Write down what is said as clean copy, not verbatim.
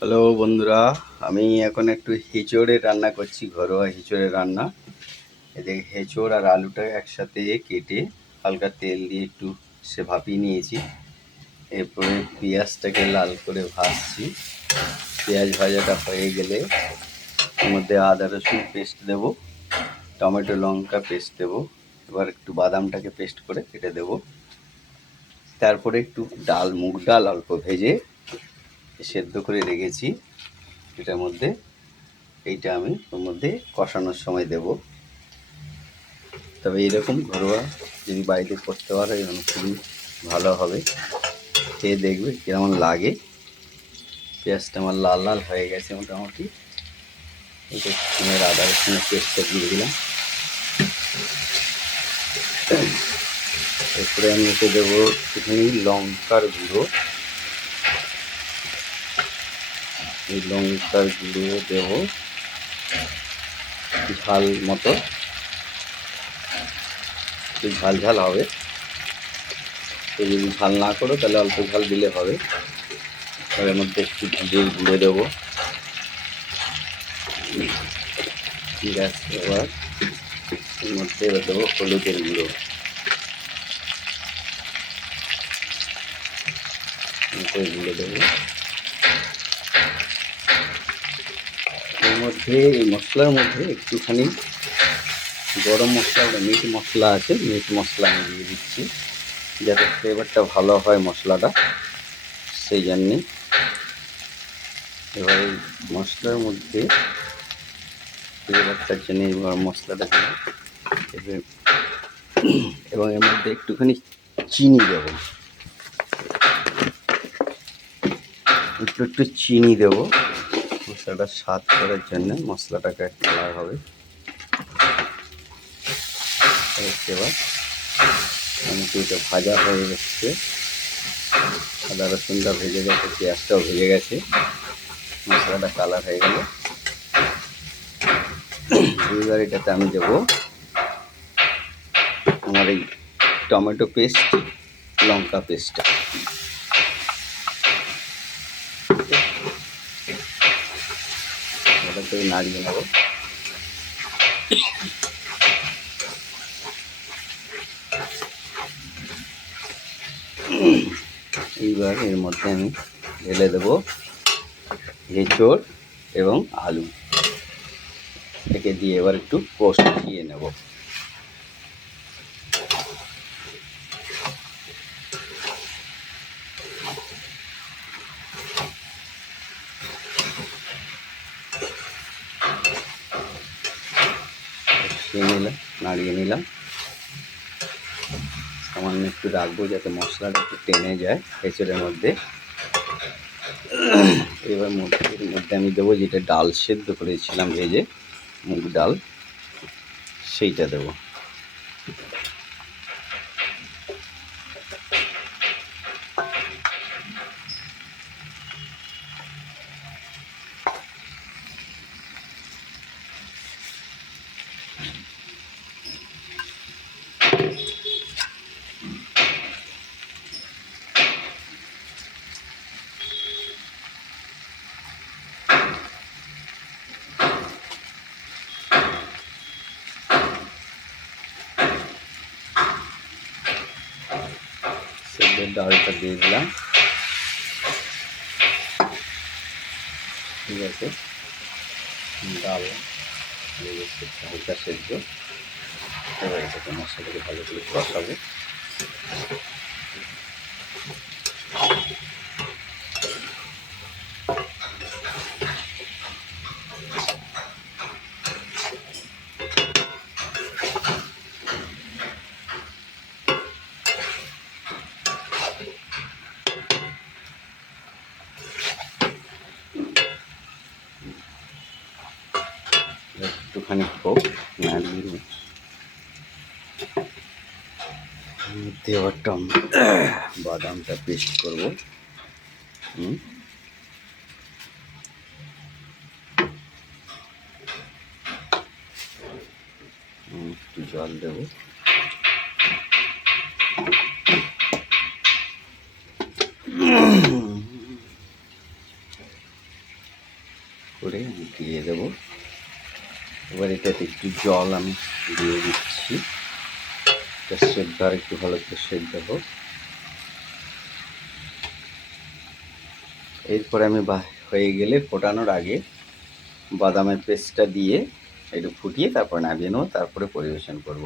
Hello বন্ধুরা, আমি এখন একটু এঁচোড়ের রান্না করছি, ঘরোয়া এঁচোড়ের রান্না। এদিকে এঁচোড় আর আলুটা একসাথে কেটে হালকা তেল দিয়ে একটু ভাপিয়ে নিয়েছি। এরপরে পেঁয়াজটাকে লাল করে ভাজছি। পেঁয়াজ ভাজাটা হয়ে গেলে এর মধ্যে আদা রসুন পেস্ট দেবো, টমেটো লঙ্কা পেস্ট দেবো। এবার একটু বাদামটাকে পেস্ট করে কেটে দেবো। তারপরে একটু মুগ ডাল অল্প ভেজে সেদ্ধ করে রেখেছি এটার মধ্যে। এইটা আমি ওর মধ্যে কষানোর সময় দেব। তবে এরকম ঘরোয়া যদি বাড়িতে করতে পারো এরকম খুবই ভালো হবে। খেয়ে দেখবে কেমন লাগে। পেঁয়াজটা আমার লাল লাল হয়ে গেছে মোটামুটি। এটা আদা রসুনের পেস্টটা দিয়ে দিলাম। এরপরে আমি এতে দেবো একটুখানি লঙ্কার গুঁড়ো। এই লঙ্কার গুঁড়ো দেবো ঝাল মতো, একটু ঝাল ঝাল হবে। তো যদি ঝাল না করো তাহলে অল্প ঝাল দিলে হবে। এর মধ্যে একটু জিরের গুঁড়ো দেবো। গ্যাস এবার এর মধ্যে এবার দেবো হলুদের গুঁড়ো। গুঁড়ো দেবো এর মধ্যে। এই মশলার মধ্যে একটুখানি গরম মশলা, মিট মশলা আছে, মিট মশলা আমি দিয়ে দিচ্ছি যাতে ফ্লেভারটা ভালো হয় মশলাটা, সেই জন্যে। এবার এই মশলার মধ্যে ফ্লেভারটার জন্য এবার মশলাটা দিলাম। এবং এর মধ্যে একটুখানি চিনি দেবো, একটু চিনি দেবো মশলাটা স্বাদ করার জন্য, মশলাটাকে কালার হবে। এবার এটা ভাজা হয়ে গেছে, আদা রসুনটা ভেজে গেছে, পেঁয়াজটাও ভেজে গেছে, মশলাটা কালার হয়ে গেল। এবার এটাতে আমি দেবো আমার এই টমেটো পেস্ট, লঙ্কা পেস্টটা। ওটাকে নাড়িয়ে নেব। এইবার এর মধ্যে আমি ঢেলে দেবো এঁচোড় এবং আলু। একে দিয়ে এবার একটু কষিয়ে নেব। নাড়িয়ে নিলাম। সামান্য একটু রাখবো যাতে মশলাটা একটু টেনে যায় এঁচোড়ের মধ্যে। এবার এর মধ্যে আমি দেবো যেটা ডাল সেদ্ধ করেছিলাম ভেজে, মুগ ডাল, সেইটা দেবো। সেদ্ধ ডালটা দিয়ে দিলাম। ঠিক আছে, ডাল হালকা সেদ্ধ। এবার এটাকে মশলাটাকে ভালো করে কষাবো। একটুখানি হোক, নাড়িয়ে দেওয়াটা বাদামটা পেস্ট করবো। একটু জল দেবো। করে দিয়ে দেবো। এবার এটাতে একটু জল আমি দিয়ে দিচ্ছি, এটা সেদ্ধ আর একটু ভালো করে সেদ্ধ হোক। এরপরে আমি হয়ে গেলে ফোটানোর আগে বাদামের পেস্টটা দিয়ে একটু ফুটিয়ে তারপর নামিয়ে নেবো, তারপরে পরিবেশন করব।